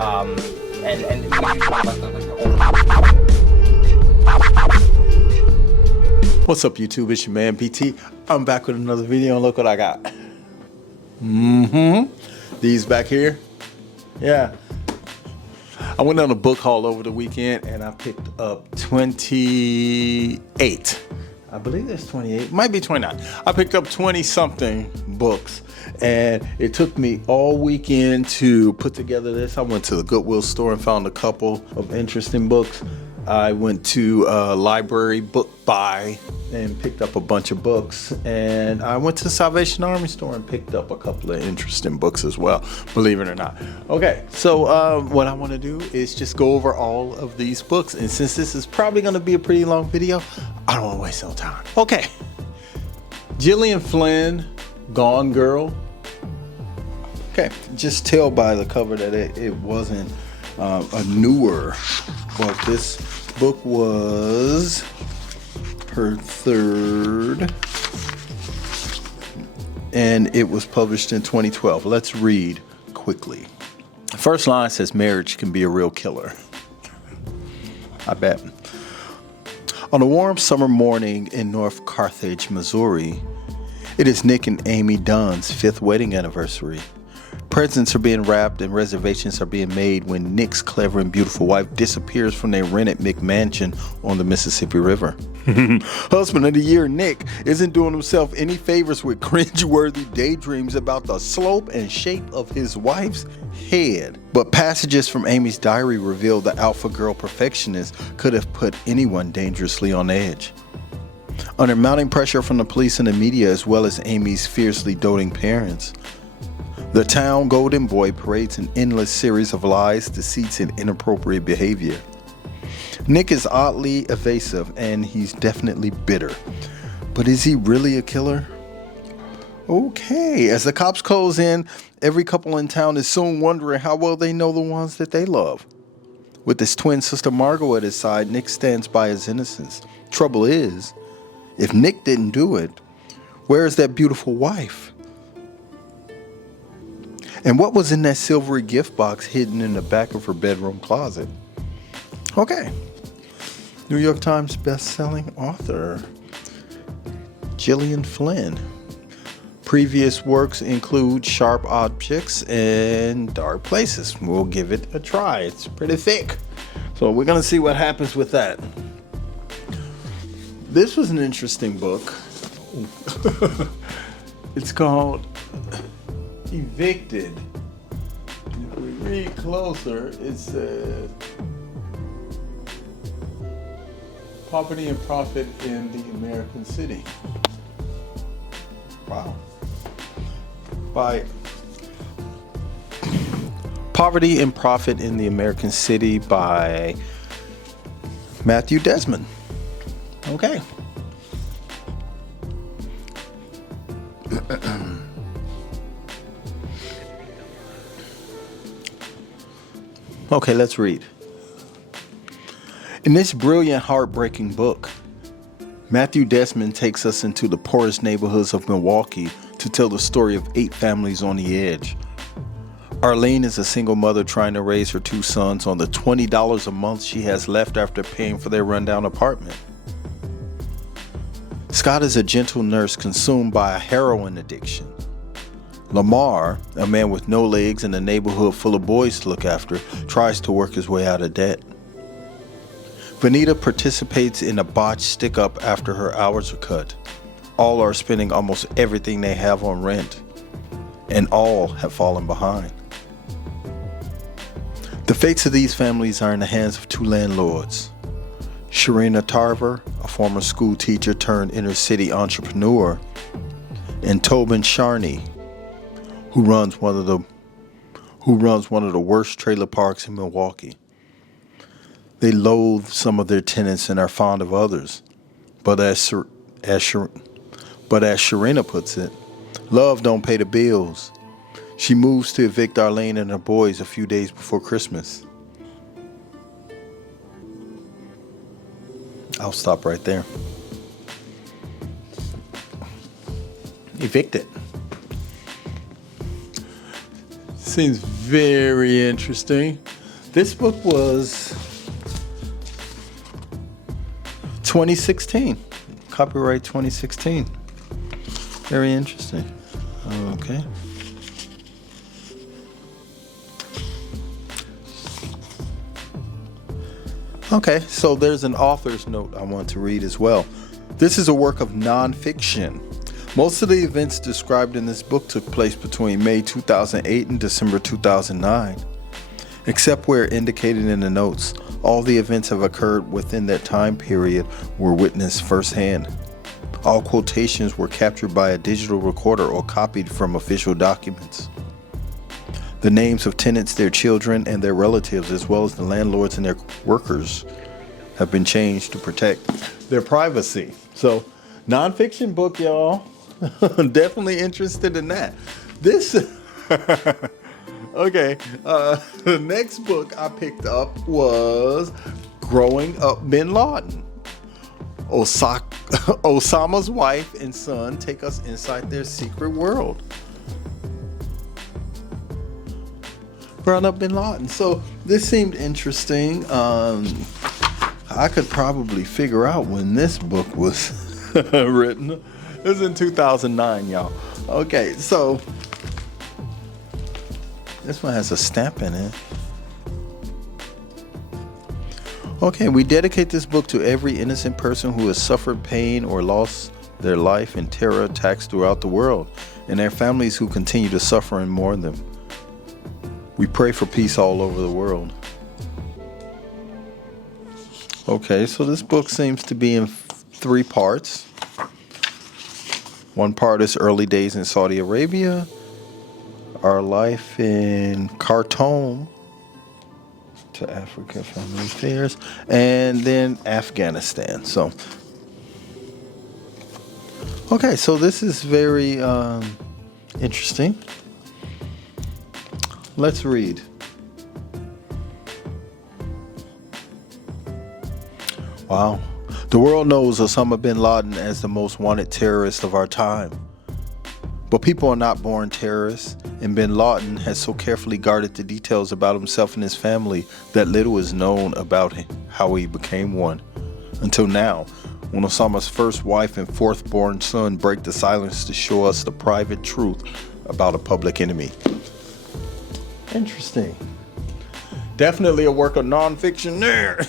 And it gives you sort of like the What's up, YouTube? It's your man BT. I'm back with another video, and look what I got. These back here. Yeah. I went on a book haul over the weekend and I picked up 28. I believe there's 28, might be 29. I picked up 20 something books and it took me all weekend to put together this. I went to the Goodwill store and found a couple of interesting books. I went to a library book buy and picked up a bunch of books, and I went to the Salvation Army store and picked up a couple of interesting books as well, believe it or not. Okay, so what I want to do is just go over all of these books, and since this is probably going to be a pretty long video, I don't want to waste no time. Okay, Gillian Flynn, Gone Girl. Okay, just tell by the cover that it wasn't a newer book. This book was her third, and it was published in 2012. Let's read quickly. The first line says, "Marriage can be a real killer." I bet. On a warm summer morning in North Carthage, Missouri, it is Nick and Amy Dunn's 5th wedding anniversary. Presents are being wrapped and reservations are being made when Nick's clever and beautiful wife disappears from their rented McMansion on the Mississippi River. Husband of the year Nick isn't doing himself any favors with cringeworthy daydreams about the slope and shape of his wife's head. But passages from Amy's diary reveal the alpha girl perfectionist could have put anyone dangerously on edge. Under mounting pressure from the police and the media, as well as Amy's fiercely doting parents, the town golden boy parades an endless series of lies, deceits, and inappropriate behavior. Nick is oddly evasive and he's definitely bitter. But is he really a killer? Okay, as the cops close in, every couple in town is soon wondering how well they know the ones that they love. With his twin sister Margot at his side, Nick stands by his innocence. Trouble is, if Nick didn't do it, where is that beautiful wife? And what was in that silvery gift box hidden in the back of her bedroom closet? Okay. New York Times best-selling author, Gillian Flynn. Previous works include Sharp Objects and Dark Places. We'll give it a try. It's pretty thick. So we're going to see what happens with that. This was an interesting book. It's called Evicted. If we read closer, it says Poverty and Profit in the American City. Wow. By Poverty and Profit in the American City by Matthew Desmond. Okay. Okay, let's read. In this brilliant, heartbreaking book, Matthew Desmond takes us into the poorest neighborhoods of Milwaukee to tell the story of 8 families on the edge. Arlene is a single mother trying to raise her 2 sons on the $20 a month she has left after paying for their rundown apartment. Scott is a gentle nurse consumed by a heroin addiction. Lamar, a man with no legs in a neighborhood full of boys to look after, tries to work his way out of debt. Vanita participates in a botched stick-up after her hours are cut. All are spending almost everything they have on rent, and all have fallen behind. The fates of these families are in the hands of 2 landlords. Sharina Tarver, a former school teacher turned inner city entrepreneur, and Tobin Charney, who runs one of the worst trailer parks in Milwaukee. They loathe some of their tenants and are fond of others. But as Sharina puts it, love don't pay the bills. She moves to evict Arlene and her boys a few days before Christmas. I'll stop right there. Evicted. Seems very interesting. This book was 2016. Copyright 2016. Very interesting. Okay. Okay, so there's an author's note I want to read as well. This is a work of nonfiction. Most of the events described in this book took place between May 2008 and December 2009. Except where indicated in the notes, all the events have occurred within that time period were witnessed firsthand. All quotations were captured by a digital recorder or copied from official documents. The names of tenants, their children, and their relatives, as well as the landlords and their workers, have been changed to protect their privacy. So, nonfiction book, y'all. Definitely interested in that. This, okay. The next book I picked up was Growing Up Bin Laden. Osama's wife and son take us inside their secret world. Growing Up Bin Laden. So this seemed interesting. I could probably figure out when this book was written. It was in 2009, y'all. Okay, so this one has a stamp in it. Okay, we dedicate this book to every innocent person who has suffered pain or lost their life in terror attacks throughout the world, and their families who continue to suffer and mourn them. We pray for peace all over the world. Okay, so this book seems to be in 3 parts. One part is early days in Saudi Arabia, our life in Khartoum to Africa, family affairs, and then Afghanistan. So, okay, so this is very interesting. Let's read. Wow. The world knows Osama bin Laden as the most wanted terrorist of our time. But people are not born terrorists, and bin Laden has so carefully guarded the details about himself and his family that little is known about how he became one. Until now, when Osama's first wife and 4th-born son break the silence to show us the private truth about a public enemy. Interesting. Definitely a work of nonfiction there.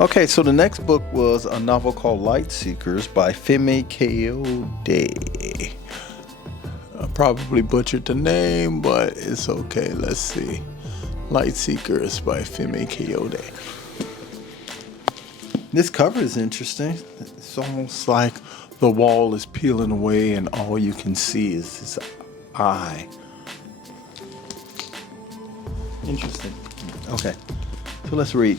Okay, so the next book was a novel called Light Seekers by Femi Kayode. I probably butchered the name, but it's okay. Let's see. Light Seekers by Femi Kayode. This cover is interesting. It's almost like the wall is peeling away and all you can see is his eye. Interesting. Okay, so let's read.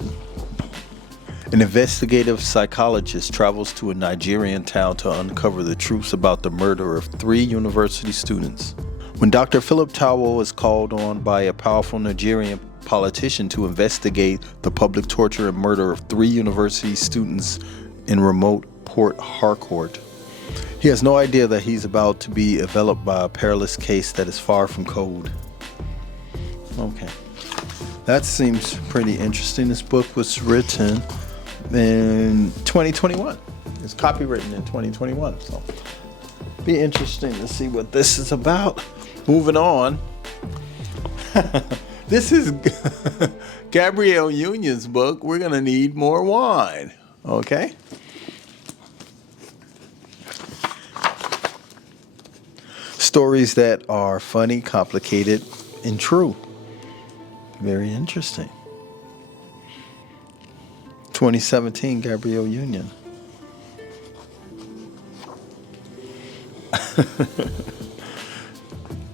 An investigative psychologist travels to a Nigerian town to uncover the truths about the murder of 3 university students. When Dr. Philip Tawo is called on by a powerful Nigerian politician to investigate the public torture and murder of 3 university students in remote Port Harcourt, he has no idea that he's about to be enveloped by a perilous case that is far from cold. Okay, that seems pretty interesting. This book was written in 2021. It's copywritten in 2021, so be interesting to see what this is about. Moving on. This is Gabrielle Union's book, We're Gonna Need More Wine. Okay? Stories that are funny, complicated, and true. Very interesting. 2017, Gabrielle Union.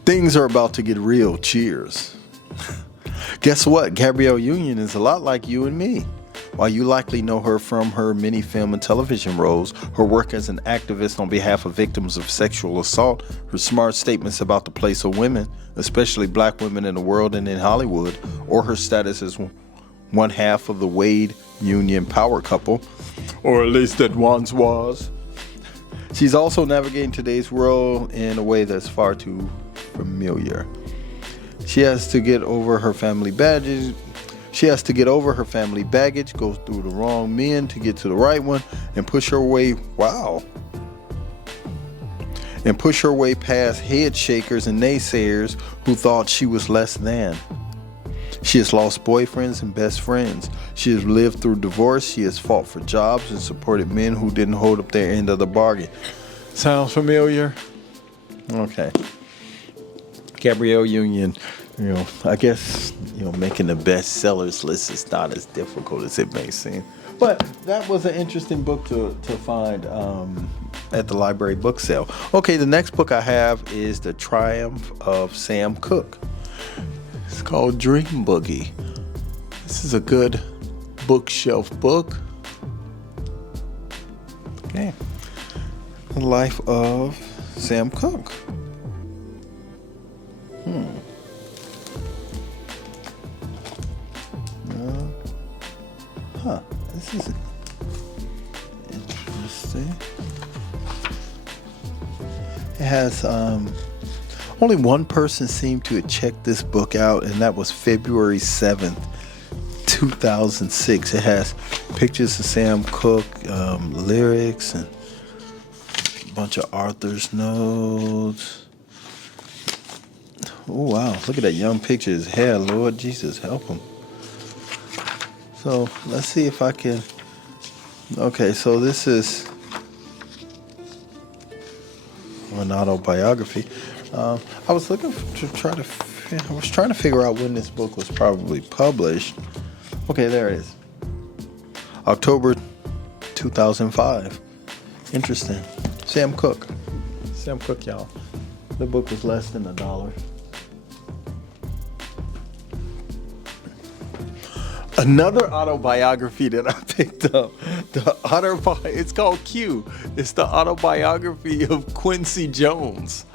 Things are about to get real. Cheers. Guess what? Gabrielle Union is a lot like you and me. While you likely know her from her many film and television roles, her work as an activist on behalf of victims of sexual assault, her smart statements about the place of women, especially black women in the world and in Hollywood, or her status as one half of the Wade Union power couple, or at least that once was. She's also navigating today's world in a way that's far too familiar. She has to get over her family baggage. Go through the wrong men to get to the right one, and push her way. Wow. And push her way past head shakers and naysayers who thought she was less than. She has lost boyfriends and best friends. She has lived through divorce. She has fought for jobs and supported men who didn't hold up their end of the bargain. Sounds familiar? Okay. Gabrielle Union, I guess, making the bestsellers list is not as difficult as it may seem. But that was an interesting book to find at the library book sale. Okay, the next book I have is The Triumph of Sam Cooke. It's called Dream Boogie. This is a good bookshelf book. Okay. The life of Sam Cooke. This is interesting. It has only one person seemed to have checked this book out, and that was February 7th, 2006. It has pictures of Sam Cooke, lyrics, and a bunch of author's notes. Oh, wow. Look at that young picture of his hair. Lord Jesus, help him. So, let's see if I can... Okay, so this is an autobiography. I was trying to figure out when this book was probably published. Okay, there it is. October 2005. Interesting. Sam Cooke, y'all. The book was less than $1. Another autobiography that I picked up. It's called Q. It's the autobiography of Quincy Jones.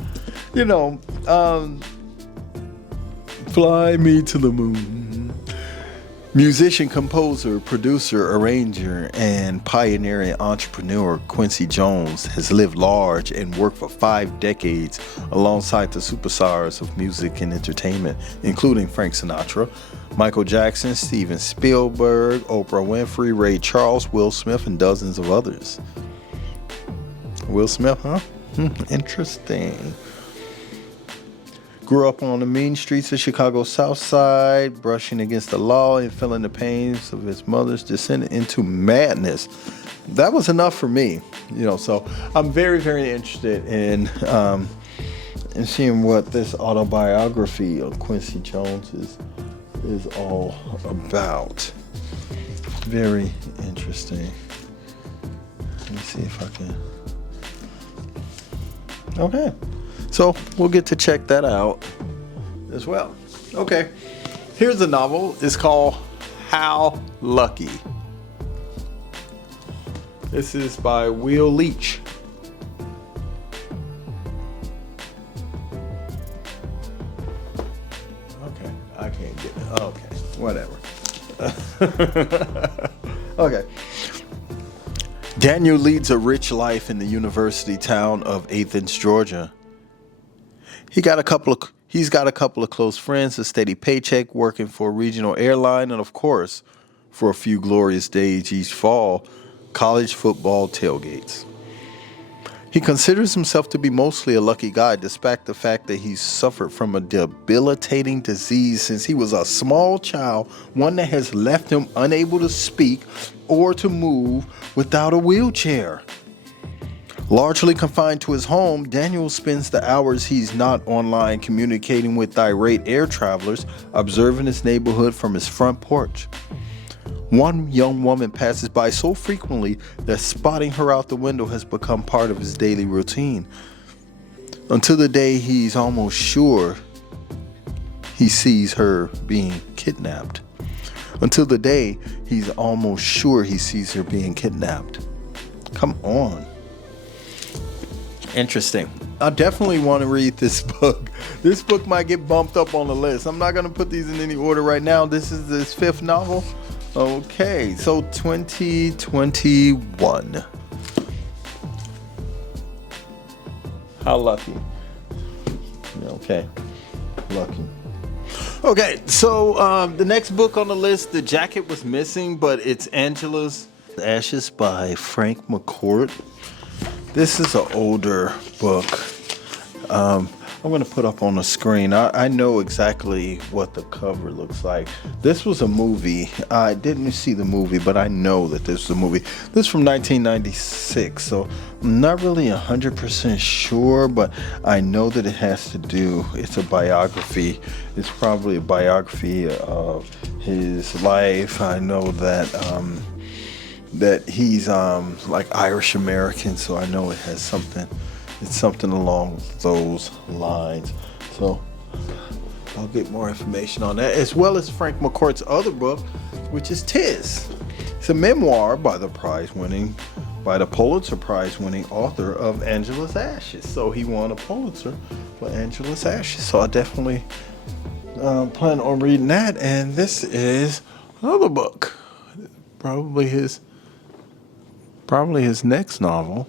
Fly Me to the Moon. Musician, composer, producer, arranger, and pioneering entrepreneur Quincy Jones has lived large and worked for 5 decades alongside the superstars of music and entertainment, including Frank Sinatra, Michael Jackson, Steven Spielberg, Oprah Winfrey, Ray Charles, Will Smith, and dozens of others. Will Smith, huh? Interesting. Grew up on the mean streets of Chicago's South Side, brushing against the law and feeling the pains of his mother's descent into madness. That was enough for me, so I'm very, very interested in seeing what this autobiography of Quincy Jones is all about. Very interesting. Let me see if I can. Okay. So we'll get to check that out as well. Okay. Here's a novel. It's called How Lucky. This is by Will Leach. Okay. I can't get it. Okay. Whatever. Okay. Daniel leads a rich life in the university town of Athens, Georgia. He's got a couple of close friends, a steady paycheck, working for a regional airline, and of course, for a few glorious days each fall, college football tailgates. He considers himself to be mostly a lucky guy, despite the fact that he's suffered from a debilitating disease since he was a small child, one that has left him unable to speak or to move without a wheelchair. Largely confined to his home, Daniel spends the hours he's not online communicating with irate air travelers, observing his neighborhood from his front porch. One young woman passes by so frequently that spotting her out the window has become part of his daily routine. Until the day he's almost sure he sees her being kidnapped. Come on. Interesting. I definitely want to read this book. This book might get bumped up on the list. I'm not going to put these in any order right now. This is his 5th novel. Okay, so 2021. How lucky. Okay, lucky. Okay, so the next book on the list, the jacket was missing, but it's Angela's Ashes by Frank McCourt. This is an older book. I'm going to put up on the screen. I know exactly what the cover looks like. This was a movie. I didn't see the movie, but I know that this was a movie. This is from 1996, so I'm not really 100% sure, but I know that it has to do, it's a biography. It's probably a biography of his life. I know that that he's like Irish American, so I know it has something. It's something along those lines. So I'll get more information on that, as well as Frank McCourt's other book, which is Tis. It's a memoir by the Pulitzer Prize winning author of Angela's Ashes. So he won a Pulitzer for Angela's Ashes. So I definitely plan on reading that. And this is another book, probably his next novel.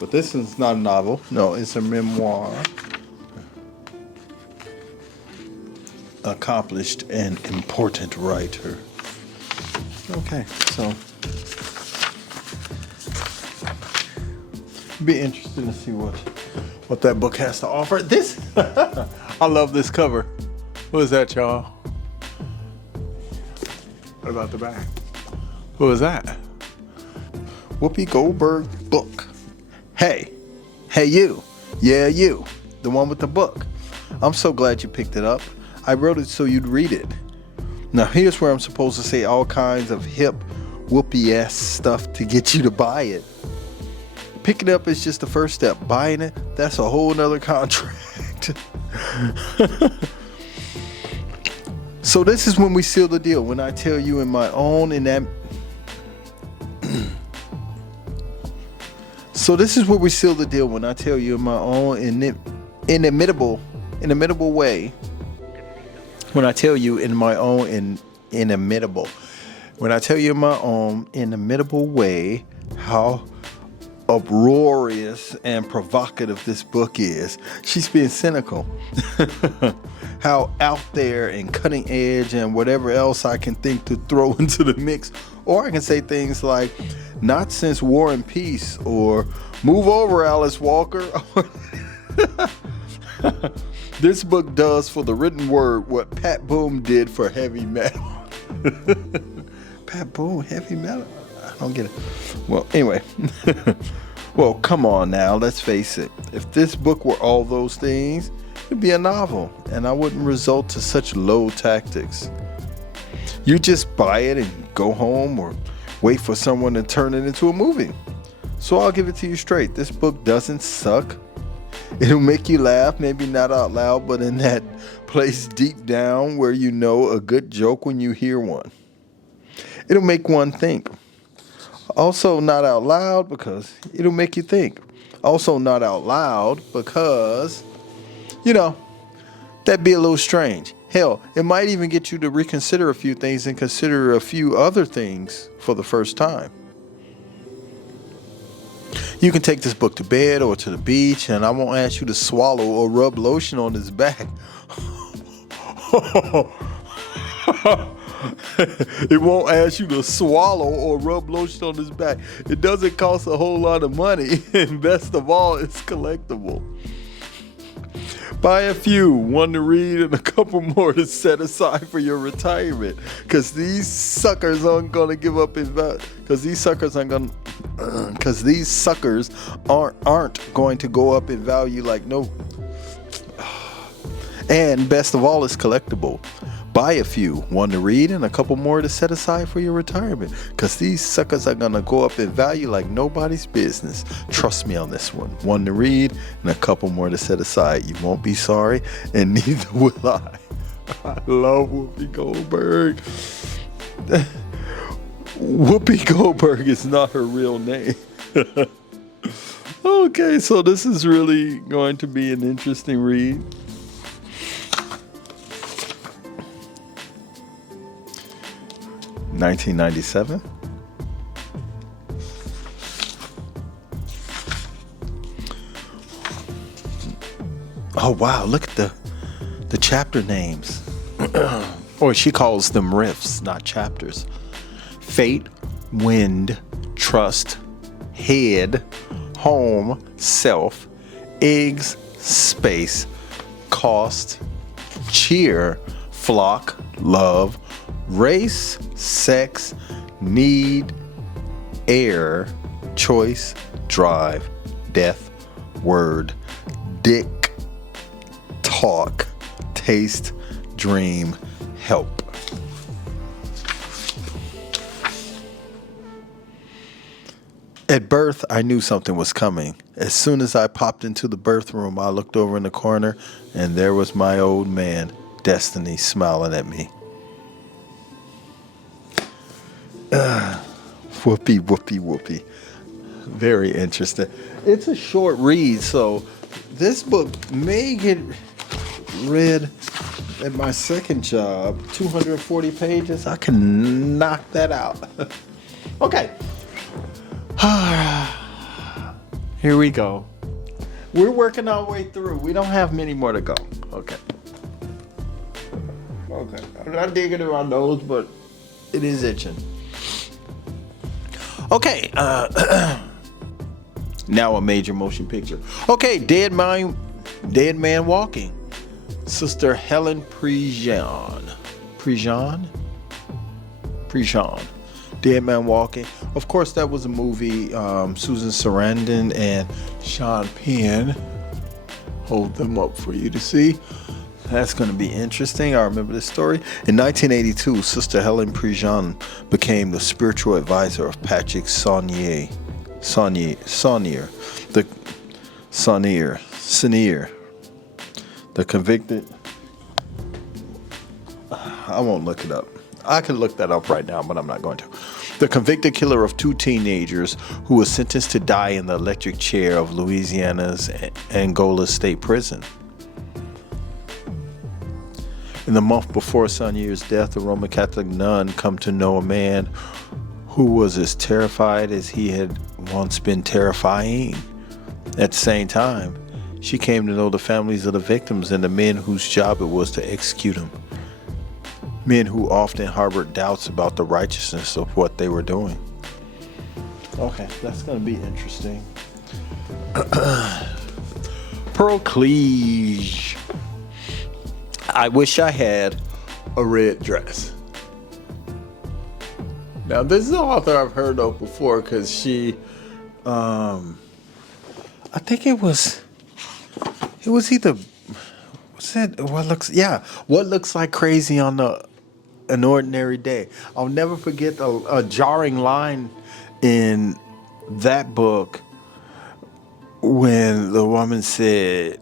But this is not a novel. No, it's a memoir. Accomplished and important writer. Okay, so be interesting to see what that book has to offer. This, I love this cover. What is that, y'all? What about the back? What was that? Whoopi Goldberg book. Hey you, yeah you, the one with the book. I'm so glad you picked it up. I wrote it so you'd read it. Now here's where I'm supposed to say all kinds of hip Whoopi-ass stuff to get you to buy it. Picking it up is just the first step. Buying it, that's a whole nother contract. So this is when we seal the deal. When I tell you in my own So this is where we seal the deal, when I tell you in my own inimitable way. When I tell you in my own inimitable. When I tell you in my own inimitable way how uproarious and provocative this book is. She's being cynical. How out there and cutting edge and whatever else I can think to throw into the mix. Or I can say things like, not since War and Peace, or move over, Alice Walker. This book does for the written word what Pat Boone did for heavy metal. Pat Boone, heavy metal? I don't get it. Well, anyway. Well, come on now, let's face it. If this book were all those things, it'd be a novel, and I wouldn't resort to such low tactics. You just buy it and go home, or wait for someone to turn it into a movie. So I'll give it to you straight. This book doesn't suck. It'll make you laugh, maybe not out loud, but in that place deep down where you know a good joke when you hear one. It'll make one think. Also not out loud because it'll make you think. Also not out loud because, that'd be a little strange. Hell, it might even get you to reconsider a few things and consider a few other things for the first time. You can take this book to bed or to the beach, and I won't ask you to swallow or rub lotion on his back. It won't ask you to swallow or rub lotion on his back. It doesn't cost a whole lot of money, and best of all, it's collectible. Buy a few, one to read and a couple more to set aside for your retirement. Because these suckers aren't going to give up in value. Because these suckers aren't going to go up in value like no. And best of all, it's collectible. Buy a few, one to read and a couple more to set aside for your retirement. Because these suckers are going to go up in value like nobody's business. Trust me on this one. One to read and a couple more to set aside. You won't be sorry, and neither will I. I love Whoopi Goldberg. Whoopi Goldberg is not her real name. Okay, so this is really going to be an interesting read. (1997). Oh wow, look at the chapter names. Or she calls them riffs, not chapters. Fate, wind, trust, head, home, self, eggs, space, cost, cheer, flock, love, race, sex, need, air, choice, drive, death, word, dick, talk, taste, dream, help. At birth, I knew something was coming. As soon as I popped into the birth room, I looked over in the corner, and there was my old man, Destiny, smiling at me. Whoopee, whoopee, whoopee. Very interesting. It's a short read, so this book may get read at my second job. 240 pages. I can knock that out. Okay. Here we go. We're working our way through. We don't have many more to go. Okay. I'm not digging in my nose, but it is itching. Okay. Now a major motion picture. Okay, Dead Man Walking. Sister Helen Prejean. Dead Man Walking. Of course, that was a movie. Susan Sarandon and Sean Penn. Hold them up for you to see. That's going to be interesting. I remember this story. In 1982, Sister Helen Prejean became the spiritual advisor of Patrick Saunier, the convicted. I won't look it up. I can look that up right now, but I'm not going to. The convicted killer of two teenagers who was sentenced to die in the electric chair of Louisiana's Angola State Prison. In the month before Saunier's death, a Roman Catholic nun come to know a man who was as terrified as he had once been terrifying. At the same time, she came to know the families of the victims and the men whose job it was to execute them. Men who often harbored doubts about the righteousness of what they were doing. Okay, that's going to be interesting. Pearl Cleage. I wish I had a red dress. Now, this is an author I've heard of before because she, I think it was either, what looks like crazy on an ordinary day. I'll never forget a jarring line in that book when the woman said,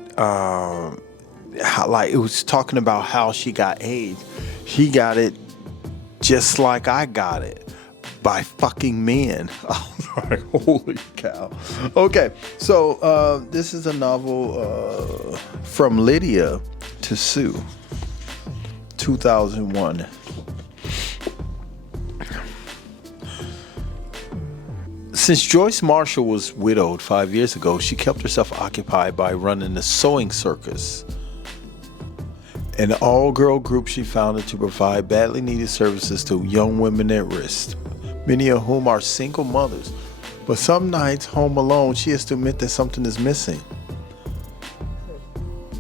it was talking about how she got AIDS. She got it just like I got it, by fucking men. I was like, holy cow. Okay, so this is a novel From Lydia to Sue, 2001. Since Joyce Marshall was widowed 5 years ago, she kept herself occupied by running the sewing circus, an all-girl group she founded to provide badly needed services to young women at risk, many of whom are single mothers. But some nights, home alone, she has to admit that something is missing.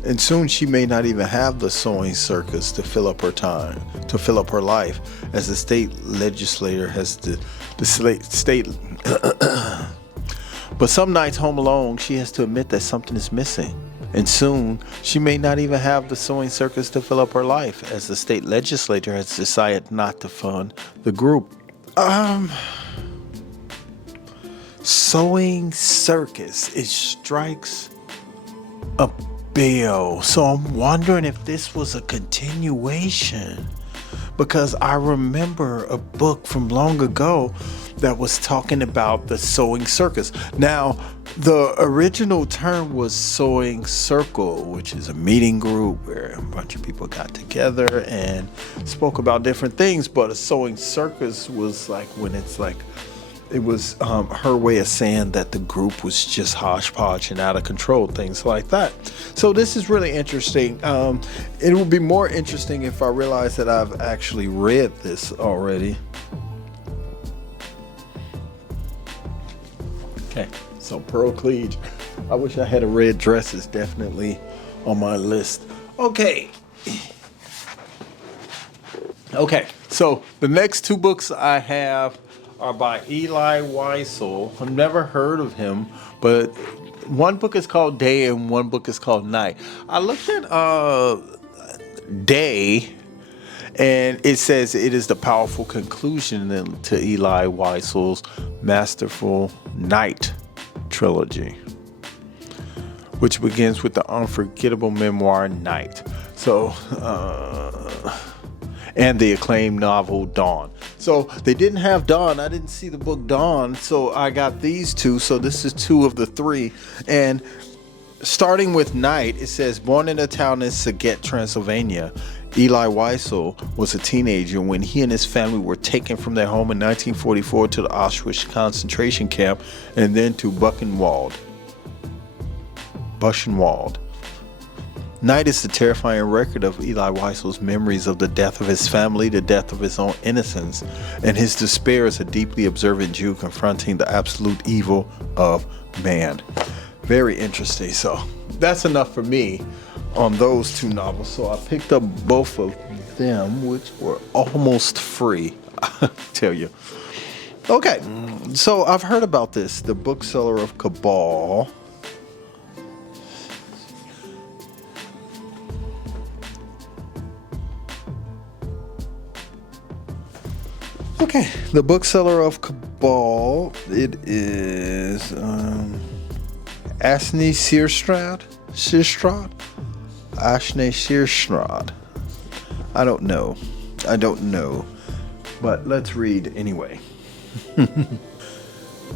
And soon she may not even have the sewing circus to fill up her time, to fill up her life, as the state legislator has But some nights, home alone, she has to admit that something is missing. And soon, she may not even have the sewing circus to fill up her life, as the state legislature has decided not to fund the group. Sewing circus, it strikes a bell. So I'm wondering if this was a continuation, because I remember a book from long ago that was talking about the sewing circus. Now, the original term was sewing circle, which is a meeting group where a bunch of people got together and spoke about different things. But a sewing circus was like when it's like it was her way of saying that the group was just hodgepodge and out of control, things like that. So this is really interesting. It will be more interesting if I realize that I've actually read this already. Okay, so Pearl Cleage. I wish I had a red dress. Is definitely on my list. Okay. Okay, so the next two books I have are by Eli Wiesel. I've never heard of him, but one book is called Day and one book is called Night. I looked at Day, and it says it is the powerful conclusion to Eli Wiesel's masterful Night trilogy, which begins with the unforgettable memoir Night. So, and the acclaimed novel Dawn. So they didn't have Dawn. I didn't see the book Dawn, so I got these two. So this is two of the three. And starting with Night, it says, born in a town in Szeged, Transylvania, Eli Wiesel was a teenager when he and his family were taken from their home in 1944 to the Auschwitz concentration camp and then to Buchenwald. Night is the terrifying record of Eli Wiesel's memories of the death of his family, the death of his own innocence, and his despair as a deeply observant Jew confronting the absolute evil of man. Very interesting. So that's enough for me on those two novels. So I picked up both of them, which were almost free, I tell you. Okay, so I've heard about this, The Bookseller of Cabal. Okay, The Bookseller of Cabal. It is Ashney Searstrad. Ashney Searstrad. I don't know. But let's read anyway.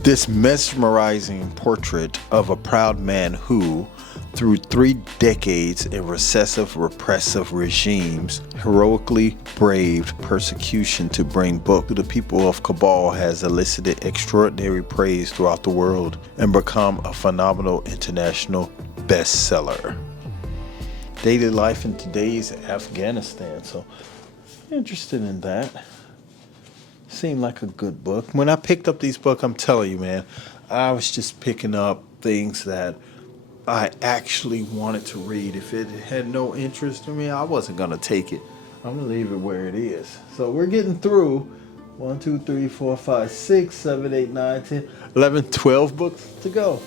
This mesmerizing portrait of a proud man who, through 3 decades in recessive, repressive regimes, heroically braved persecution to bring book to the people of Cabal, has elicited extraordinary praise throughout the world and become a phenomenal international bestseller. Daily life in today's Afghanistan. So, interested in that. Seemed like a good book. When I picked up these books, I'm telling you, man, I was just picking up things that I actually wanted to read. If it had no interest in me, I wasn't going to take it. I'm going to leave it where it is. So we're getting through 1, 2, 3, 4, 5, 6, 7, 8, 9, 10, 11, 12 books to go.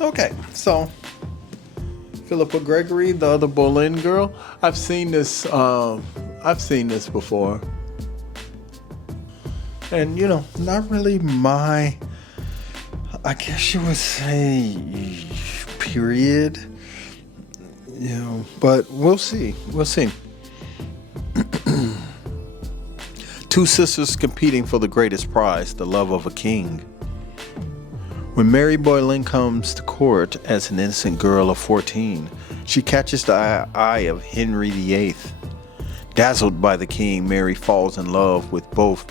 Okay, so Philippa Gregory, The Other Boleyn Girl. I've seen this before. And, you know, not really my, I guess you would say, period. You know, but we'll see. Two sisters competing for the greatest prize, the love of a king. When Mary Boleyn comes to court as an innocent girl of 14, she catches the eye of Henry VIII. Dazzled by the king, Mary falls in love with both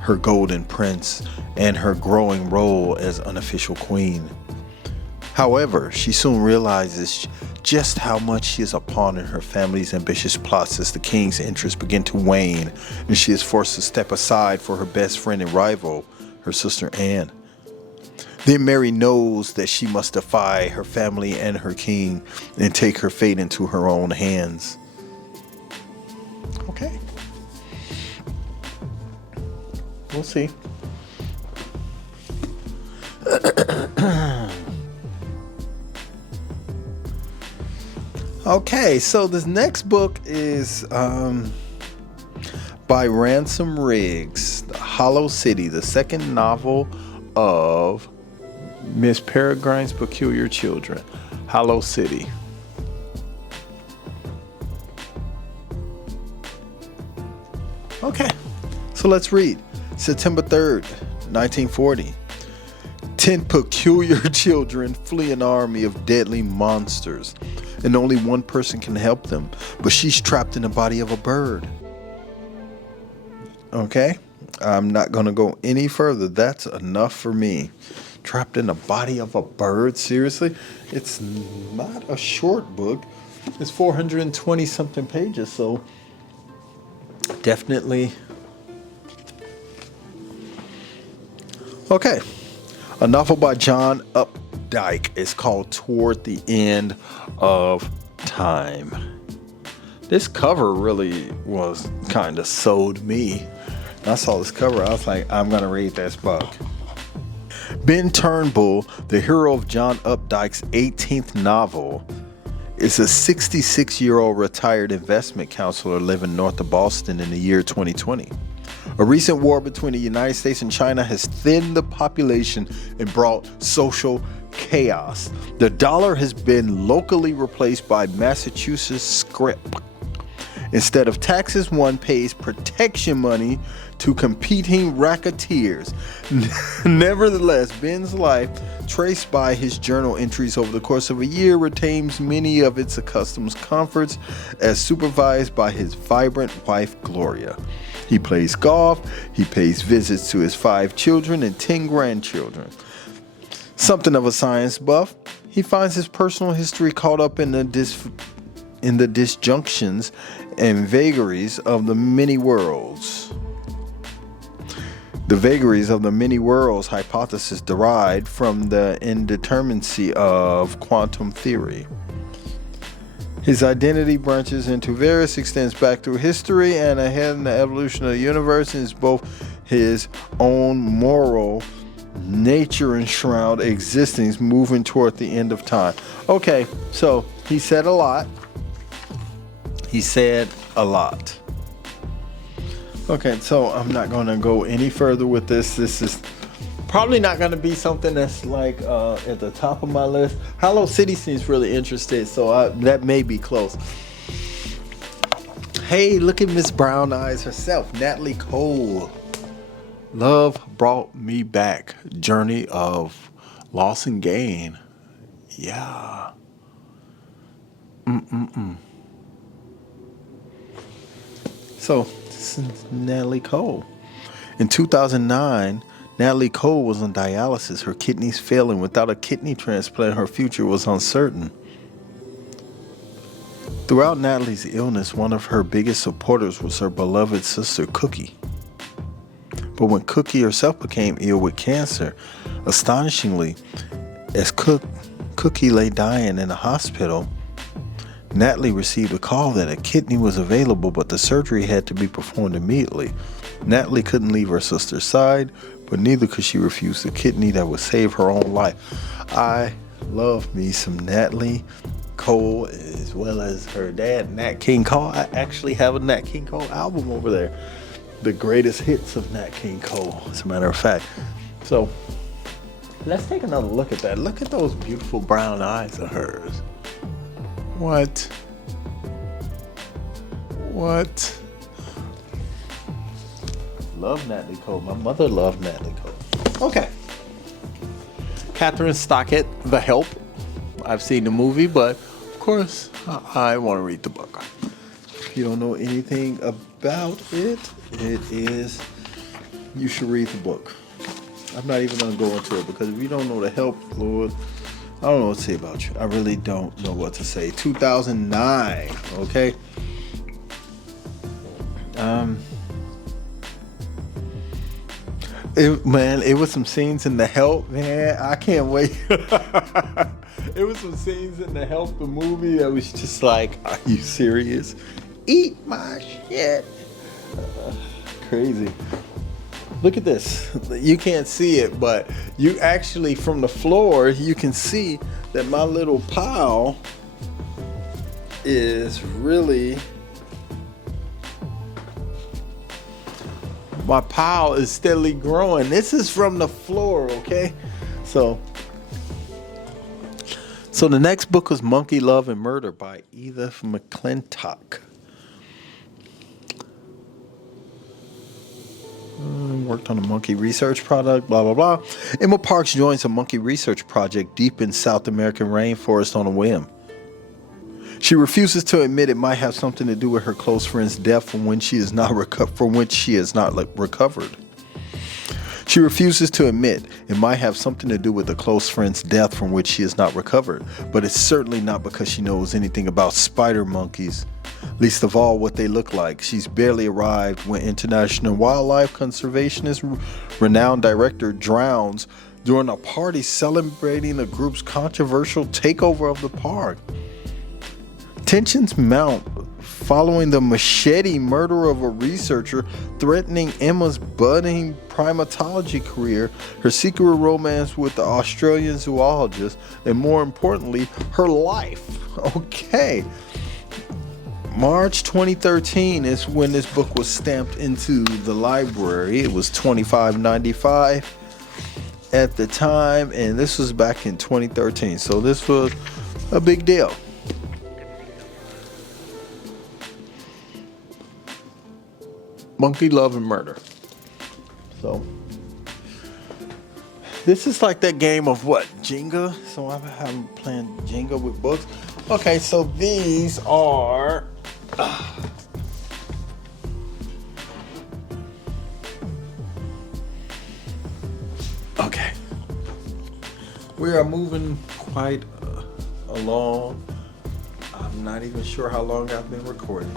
her golden prince and her growing role as unofficial queen. However, she soon realizes just how much she is a pawn in her family's ambitious plots as the king's interests begin to wane, and she is forced to step aside for her best friend and rival, her sister Anne. Then Mary knows that she must defy her family and her king and take her fate into her own hands. Okay. We'll see. Okay, so this next book is by Ransom Riggs, Hollow City, the second novel of Miss Peregrine's Peculiar Children. Hollow City. Okay, so let's read. September 3rd, 1940. 10 peculiar children flee an army of deadly monsters, and only one person can help them, but she's trapped in the body of a bird. Okay, I'm not going to go any further. That's enough for me. Trapped in the body of a bird? Seriously? It's not a short book. It's 420 something pages, so definitely. Okay, a novel by John Updike. It's called Toward the End of Time. This cover really was kind of sold me. I saw this cover, I was like, I'm gonna read this book. Ben Turnbull, the hero of John Updike's 18th novel, is a 66-year-old retired investment counselor living north of Boston in the year 2020. A recent war between the United States and China has thinned the population and brought social chaos. The dollar has been locally replaced by Massachusetts scrip. Instead of taxes, one pays protection money to competing racketeers. Nevertheless, Ben's life, traced by his journal entries over the course of a year, retains many of its accustomed comforts as supervised by his vibrant wife, Gloria. He plays golf, he pays visits to his 5 children and 10 grandchildren. Something of a science buff, he finds his personal history caught up in the disjunctions and vagaries of the many worlds. The vagaries of the many worlds hypothesis derived from the indeterminacy of quantum theory. His identity branches into various extents back through history and ahead in the evolution of the universe, and is both his own moral nature and shroud existence moving toward the end of time. Okay, so he said a lot. He said a lot. Okay, so I'm not going to go any further with this. This is probably not going to be something that's like at the top of my list. Hello City seems really interested, so that may be close. Hey, look at Miss Brown Eyes herself, Natalie Cole. Love Brought Me Back. Journey of Loss and Gain. Yeah. So, this is Natalie Cole. In 2009, Natalie Cole was on dialysis, her kidneys failing. Without a kidney transplant, her future was uncertain. Throughout Natalie's illness, one of her biggest supporters was her beloved sister, Cookie. But when Cookie herself became ill with cancer, astonishingly, as Cookie lay dying in the hospital, Natalie received a call that a kidney was available, but the surgery had to be performed immediately. Natalie couldn't leave her sister's side, but neither could she refuse the kidney that would save her own life. I love me some Natalie Cole, as well as her dad, Nat King Cole. I actually have a Nat King Cole album over there. The greatest hits of Nat King Cole, as a matter of fact. So, let's take another look at that. Look at those beautiful brown eyes of hers. What? Love Natalie Cole. My mother loved Natalie Cole. Okay. Catherine Stockett, The Help. I've seen the movie, but of course, I want to read the book. If you don't know anything about it, you should read the book. I'm not even going to go into it, because if you don't know The Help, Lord, I don't know what to say about you. I really don't know what to say. 2009, okay? It was some scenes in The Help, man. I can't wait. It was some scenes in The Help, the movie, that was just like, are you serious? Eat my shit. Crazy. Look at this. You can't see it, but you actually, from the floor, you can see that my little pile is really... My pile is steadily growing. This is from the floor, okay? So the next book was Monkey Love and Murder by Edith McClintock. Worked on a monkey research product, blah, blah, blah. Emma Parks joins a monkey research project deep in South American rainforest on a whim. She refuses to admit it might have something to do with her close friend's death from which she has not recovered. She refuses to admit it might have something to do with a close friend's death from which she has not recovered, but it's certainly not because she knows anything about spider monkeys, least of all what they look like. She's barely arrived when international wildlife conservationist renowned director drowns during a party celebrating the group's controversial takeover of the park. Tensions mount following the machete murder of a researcher threatening Emma's budding primatology career, her secret romance with the Australian zoologist, and more importantly, her life. Okay. March 2013 is when this book was stamped into the library. It was $25.95 at the time, and this was back in 2013. So this was a big deal. Monkey Love and Murder. So this is like that game of what? Jenga? So I'm playing Jenga with books. Okay, so these are okay. We are moving quite along. I'm not even sure how long I've been recording,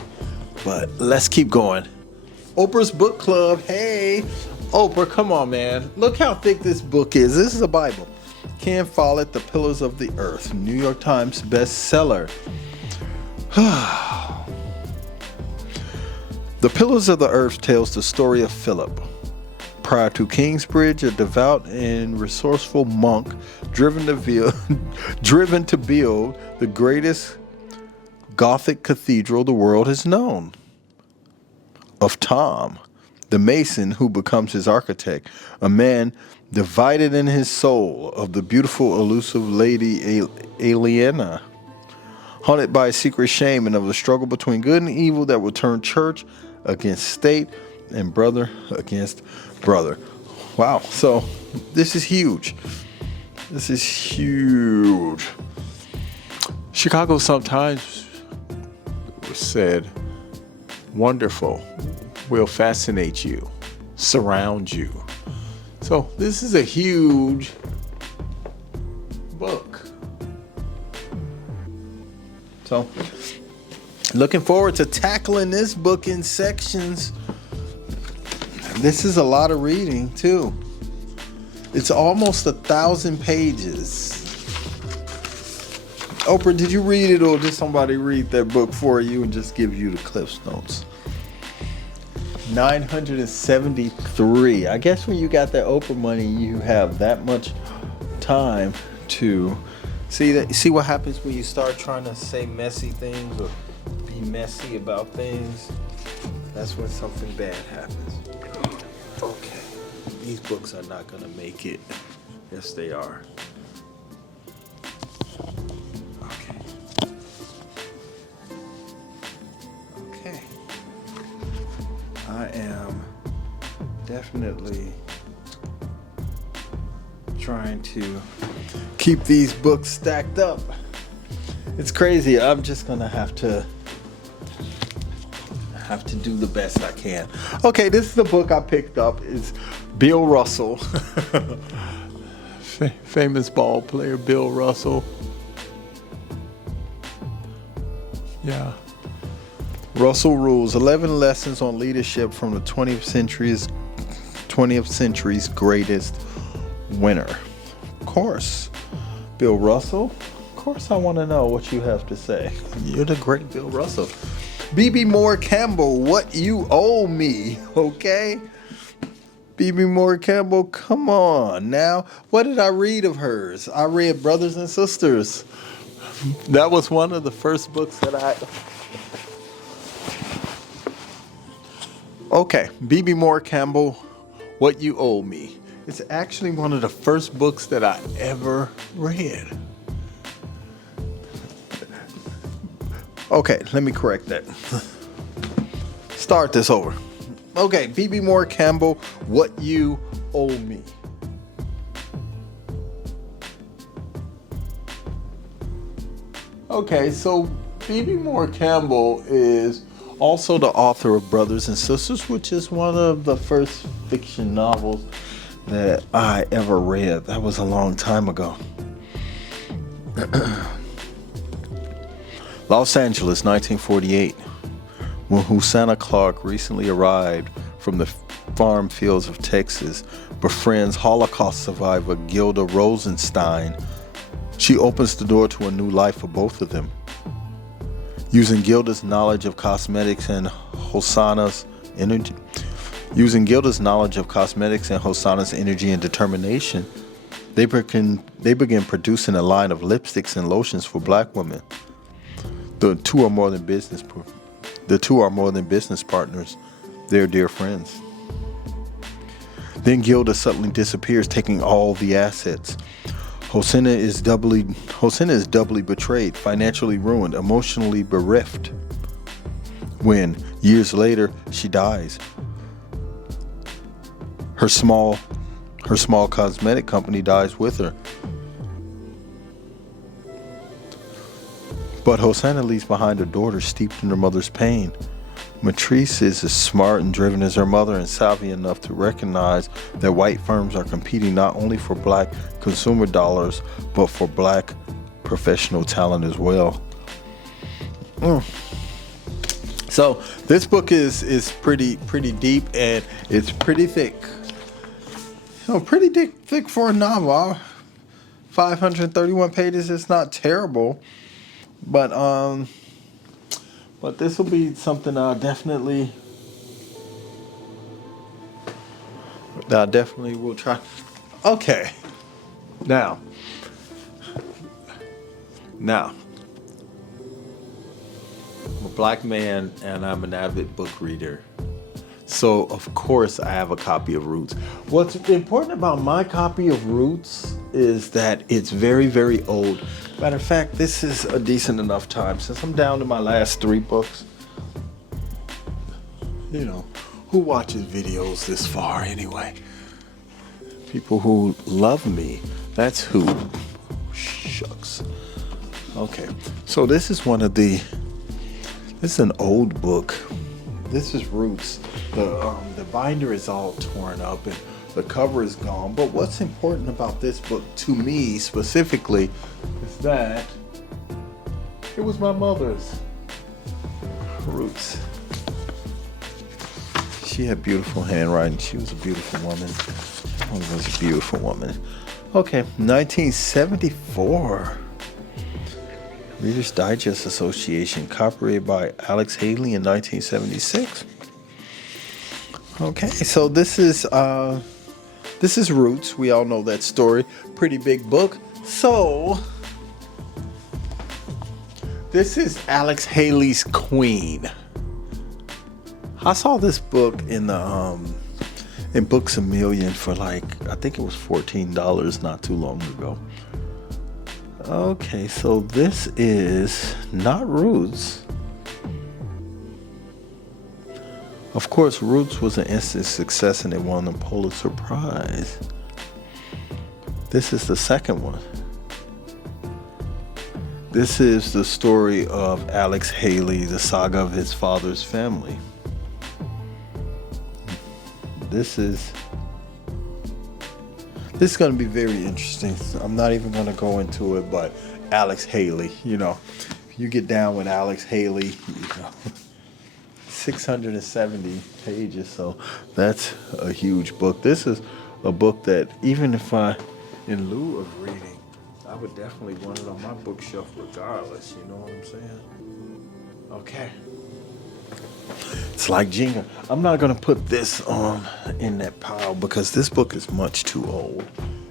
but let's keep going. Oprah's Book Club. Hey, Oprah, come on, man. Look how thick this book is. This is a Bible. Ken Follett, The Pillars of the Earth, New York Times bestseller. The Pillars of the Earth tells the story of Philip. Prior to Kingsbridge, a devout and resourceful monk driven to build the greatest Gothic cathedral the world has known. Of Tom, the mason who becomes his architect, a man divided in his soul, of the beautiful, elusive lady Aliena, haunted by a secret shame, and of the struggle between good and evil that will turn church against state and brother against brother. Wow, so this is huge. This is huge. Chicago sometimes said, wonderful will fascinate you, surround you. So this is a huge book. So looking forward to tackling this book in sections. This is a lot of reading too. It's almost 1,000 pages. Oprah, did you read it, or did somebody read that book for you and just give you the Cliff's Notes? 973. I guess when you got that Oprah money, you have that much time to see what happens when you start trying to say messy things or be messy about things. That's when something bad happens. Okay, these books are not gonna make it. Yes, they are. I am definitely trying to keep these books stacked up. It's crazy. I'm just gonna have to do the best I can. Okay, this is the book I picked up. It's Bill Russell, famous ball player Bill Russell. Yeah. Russell Rules, 11 Lessons on Leadership from the 20th century's Greatest Winner. Of course, Bill Russell. Of course I want to know what you have to say. You're the great Bill Russell. B.B. Moore Campbell, What You Owe Me, okay? B.B. Moore Campbell, come on now. What did I read of hers? I read Brothers and Sisters. That was one of the first books that I... Okay, B.B. Moore Campbell, What You Owe Me. It's actually one of the first books that I ever read. Okay, let me correct that. Start this over. Okay, B.B. Moore Campbell, What You Owe Me. Okay, so Phoebe Moore Campbell is also the author of Brothers and Sisters, which is one of the first fiction novels that I ever read. That was a long time ago. Los Angeles, 1948. When Hosanna Clark recently arrived from the farm fields of Texas, befriends Holocaust survivor Gilda Rosenstein, she opens the door to a new life for both of them. Using Gilda's knowledge of cosmetics and Hosanna's energy and determination, they begin producing a line of lipsticks and lotions for black women. The two are more than business partners. They're dear friends. Then Gilda suddenly disappears, taking all the assets. Hosanna is doubly betrayed, financially ruined, emotionally bereft. When, years later, she dies, her small cosmetic company dies with her. But Hosanna leaves behind a daughter steeped in her mother's pain. Matrice is as smart and driven as her mother and savvy enough to recognize that white firms are competing not only for black consumer dollars, but for black professional talent as well. So this book is pretty deep, and it's pretty thick. Pretty thick for a novel. 531 pages is not terrible, but this will be something I definitely will try. Okay. Now, I'm a black man and I'm an avid book reader. So, of course, I have a copy of Roots. What's important about my copy of Roots is that it's very, very old. Matter of fact, this is a decent enough time. Since I'm down to my last 3 books, you know, who watches videos this far anyway? People who love me. That's who. Shucks. Okay, so this is this is an old book. This is Roots. The binder is all torn up and the cover is gone. But what's important about this book to me specifically is that it was my mother's. Roots. She had beautiful handwriting. She was a beautiful woman. Oh, was a beautiful woman. Okay, 1974. Reader's Digest Association, copyrighted by Alex Haley in 1976. Okay, so this is Roots. We all know that story. Pretty big book. So this is Alex Haley's Queen. I saw this book in Books A Million for I think it was $14 not too long ago. Okay, so this is not Roots. Of course, Roots was an instant success and it won the Pulitzer Prize. This is the second one. This is the story of Alex Haley, the saga of his father's family. This is going to be very interesting. I'm not even going to go into it, but Alex Haley, you get down with Alex Haley, 670 pages, so that's a huge book. This is a book that even if in lieu of reading, I would definitely want it on my bookshelf regardless, you know what I'm saying? Okay. It's like Jenga. I'm not going to put this in that pile because this book is much too old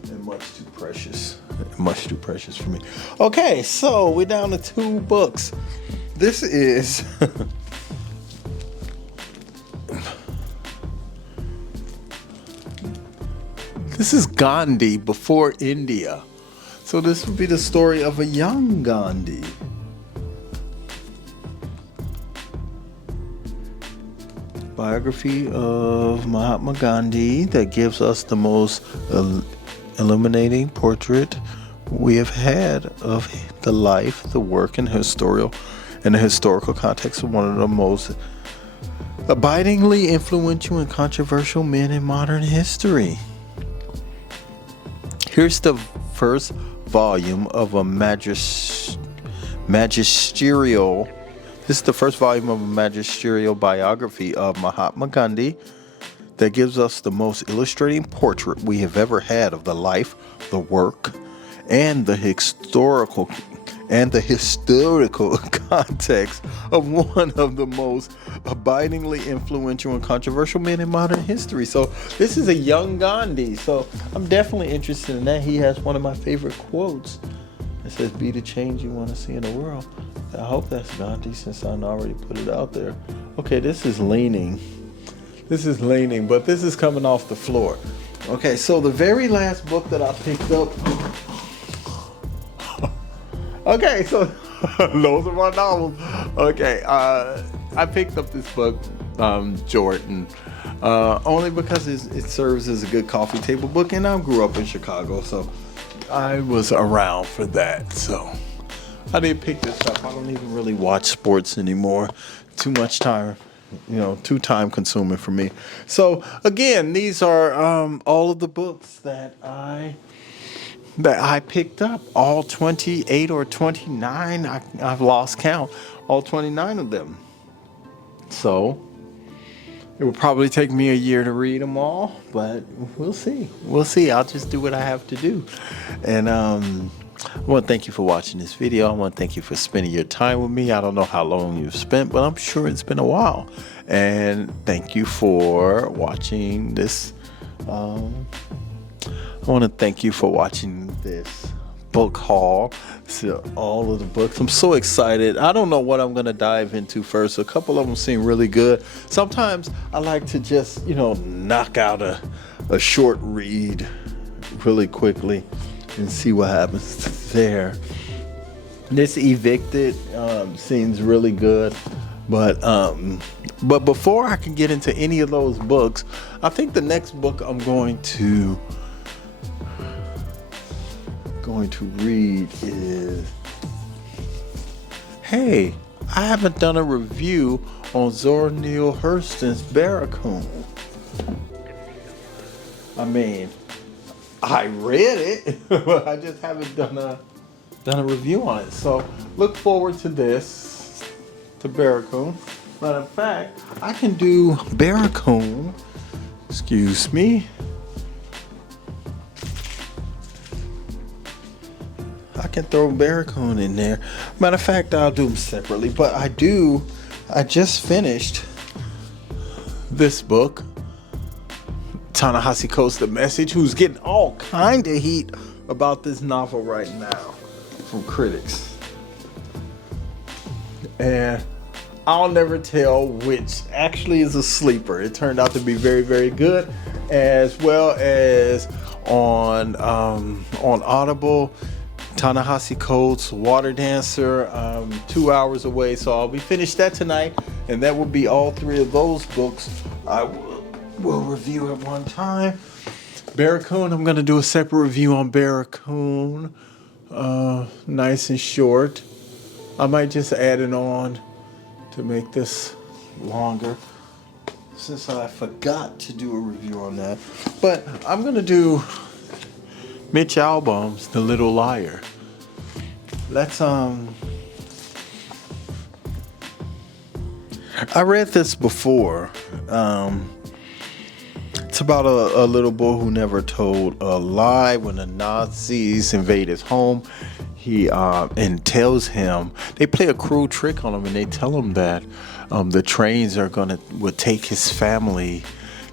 and much too precious. Much too precious for me. Okay, so we're down to 2 books. This is this is Gandhi before India. So this would be the story of a young Gandhi. Biography of Mahatma Gandhi that gives us the most illuminating portrait we have had of the life, the work, and in the historical context of one of the most abidingly influential and controversial men in modern history. Here's the first volume of a magisterial. This is the first volume of a magisterial biography of Mahatma Gandhi that gives us the most illustrating portrait we have ever had of the life, the work, and the historical context of one of the most abidingly influential and controversial men in modern history. So this is a young Gandhi. So I'm definitely interested in that. He has one of my favorite quotes. It says, "Be the change you want to see in the world." I hope that's Gandhi since I already put it out there. Okay, this is leaning, but this is coming off the floor. Okay, so the very last book that I picked up. Okay, so those are my novels. Okay, I picked up this book, Jordan, only because it serves as a good coffee table book, and I grew up in Chicago, so I was around for that. So I did pick this up. I don't even really watch sports anymore. Too much time, too time consuming for me. So again, these are all of the books that I picked up, all 28 or 29. I've lost count. All 29 of them. So it will probably take me a year to read them all, but we'll see. I'll just do what I have to do. And I want to thank you for watching this video. I want to thank you for spending your time with me. I don't know how long you've spent, but I'm sure it's been a while. And thank you for watching this. I want to thank you for watching this book haul. So all of the books. I'm so excited. I don't know what I'm going to dive into first. A couple of them seem really good. Sometimes I like to just, knock out a short read really quickly and see what happens there. This Evicted seems really good. But before I can get into any of those books, I think the next book I'm going to read is, hey, I haven't done a review on Zora Neale Hurston's Barracoon. I mean, I read it, but I just haven't done a review on it. So look forward to this, to Barracoon. Matter of fact, I can do Barracoon. Excuse me. I can throw Barracoon in there. Matter of fact, I'll do them separately. But I just finished this book, Ta-Nehisi Coates' The Message, who's getting all kind of heat about this novel right now from critics. And I'll never tell which actually is a sleeper. It turned out to be very, very good, as well as on Audible. Ta-Nehisi Coates, Water Dancer, 2 hours away. So I'll be finished that tonight, and that will be all three of those books I will review at one time. Barracoon, I'm going to do a separate review on Barracoon. Nice and short. I might just add it on to make this longer, since I forgot to do a review on that. But I'm going to do Mitch Albom's The Little Liar. Let's I read this before. It's about a little boy who never told a lie. When the Nazis invade his home, he and tells him, they play a cruel trick on him, and they tell him that the trains would take his family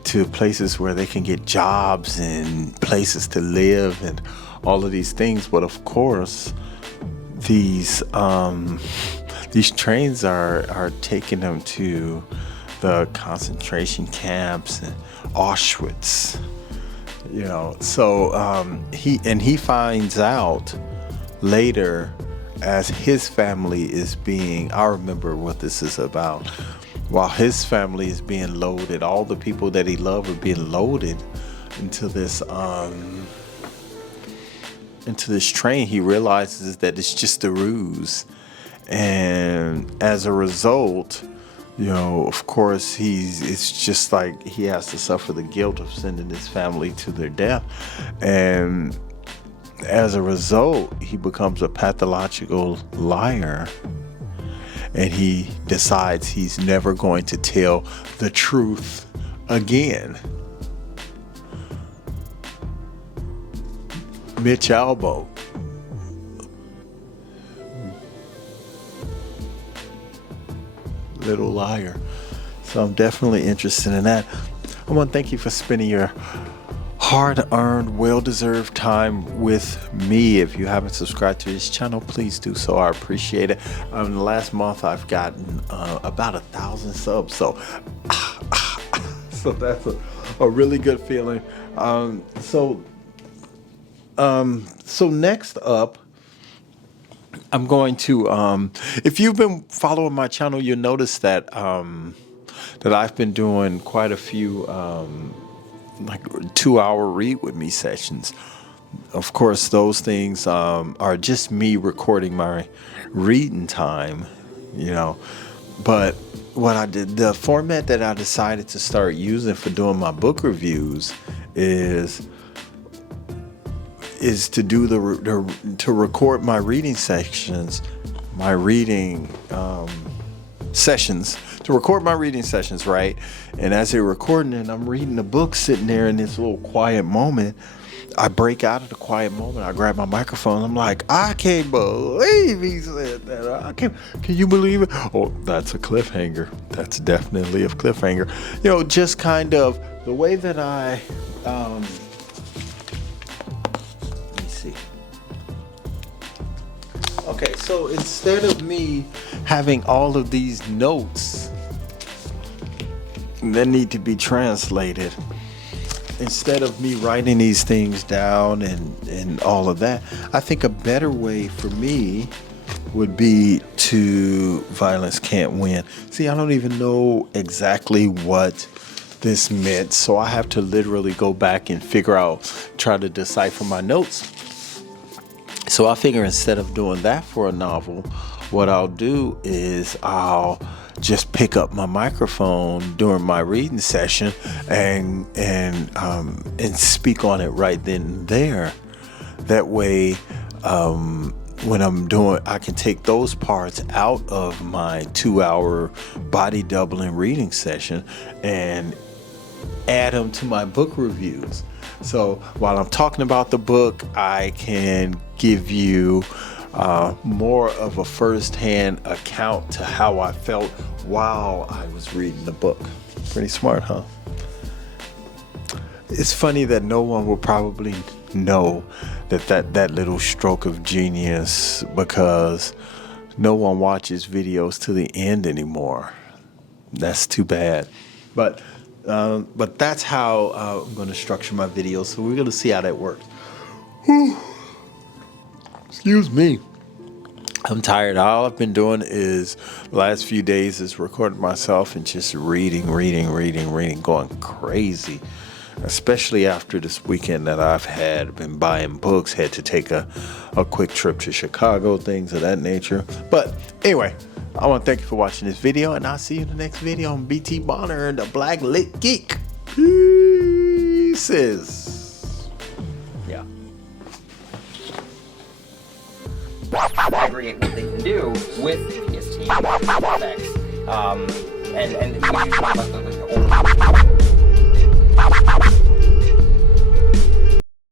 to places where they can get jobs and places to live and all of these things. But of course, these trains are taking them to the concentration camps and Auschwitz. So he finds out later, as his family is being, I remember what this is about. While his family is being loaded, all the people that he loved are being loaded into this train, he realizes that it's just a ruse. And as a result, of course, it's just like he has to suffer the guilt of sending his family to their death. And as a result, he becomes a pathological liar. And he decides he's never going to tell the truth again. Mitch Albom. Little liar. So I'm definitely interested in that. I want to thank you for spending your hard-earned, well-deserved time with me. If you haven't subscribed to this channel, please do so. I appreciate it. In the last month, I've gotten about 1,000 subs. So that's a really good feeling. So next up, I'm going to, if you've been following my channel, you'll notice that that I've been doing quite a few like 2-hour read with me sessions. Of course, those things are just me recording my reading time, But what I did, the format that I decided to start using for doing my book reviews is to do to record my reading sections, my reading sessions, to record my reading sessions, right? And as they're recording and I'm reading the book, sitting there in this little quiet moment, I break out of the quiet moment. I grab my microphone. I'm like, I can't believe he said that. Can you believe it? Oh, that's a cliffhanger. That's definitely a cliffhanger. Just kind of the way that I. Okay, so instead of me having all of these notes that need to be translated, instead of me writing these things down and all of that, I think a better way for me would be to violence can't win. See, I don't even know exactly what this meant, so I have to literally go back and try to decipher my notes. So I figure instead of doing that for a novel, what I'll do is I'll just pick up my microphone during my reading session and speak on it right then and there. That way, when I can take those parts out of my 2-hour body doubling reading session and add them to my book reviews. So while I'm talking about the book, I can give you more of a first-hand account to how I felt while I was reading the book. Pretty smart, huh? It's funny that no one will probably know that little stroke of genius, because no one watches videos to the end anymore. That's too bad. But that's how I'm going to structure my videos. So we're going to see how that works. Whew. Excuse me. I'm tired. All I've been doing is the last few days is recording myself and just reading, going crazy. Especially after this weekend that I've been buying books, had to take a quick trip to Chicago, things of that nature. But anyway, I want to thank you for watching this video, and I'll see you in the next video on BT Bonner and the Black Lit Geek. Pieces. Yeah. Aggregate what they can do with PST effects, and we usually like the